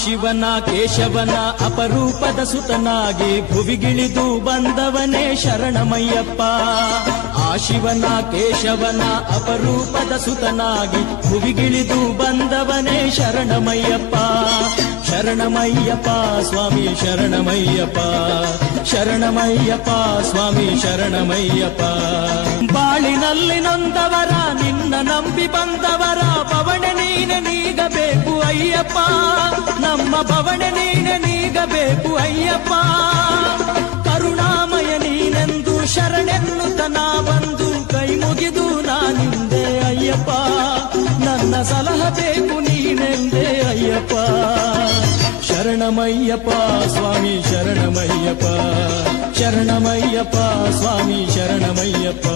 ಶಿವನ ಕೇಶವನ ಅಪರೂಪದ ಸುತನಾಗಿ ಭುವಿಗಿಳಿದು ಬಂದವನೇ ಶರಣಮಯ್ಯಪ್ಪ. ಆ ಶಿವನ ಕೇಶವನ ಅಪರೂಪದ ಸುತನಾಗಿ ಭುವಿಗಿಳಿದು ಬಂದವನೇ ಶರಣಮಯ್ಯಪ್ಪ. ಶರಣಮಯ್ಯಪ್ಪ ಸ್ವಾಮಿ ಶರಣಮಯ್ಯಪ್ಪ, ಶರಣಮಯ್ಯಪ್ಪ ಸ್ವಾಮಿ ಶರಣಮಯ್ಯಪ್ಪ. ಬಾಳಿನಲ್ಲಿ ನೊಂದವರ ನಿನ್ನ ನಂಬಿ ಬಂದವರ ಬವಣೆ ನೀನೆ ನೀಗಬೇಕು ಅಯ್ಯಪ್ಪ, ನಮ್ಮ ಬವಣೆ ನೀನೆ ನೀಗಬೇಕು ಅಯ್ಯಪ್ಪ. ಕರುಣಾಮಯ ನೀನೆಂದು ಶರಣೆನ್ನುತನ ಬಂದು ಕೈ ಮುಗಿದು ನಾನಿಂದೆ ಅಯ್ಯಪ್ಪ, ನನ್ನ ಸಲಹ ಬೇಕು ನೀನೆಂದೇ ಅಯ್ಯಪ್ಪ. ಶರಣಮಯ್ಯಪ್ಪ ಸ್ವಾಮಿ ಶರಣಮಯ್ಯಪ್ಪ, ಶರಣಮಯ್ಯಪ್ಪ ಸ್ವಾಮಿ ಶರಣಮಯ್ಯಪ್ಪ.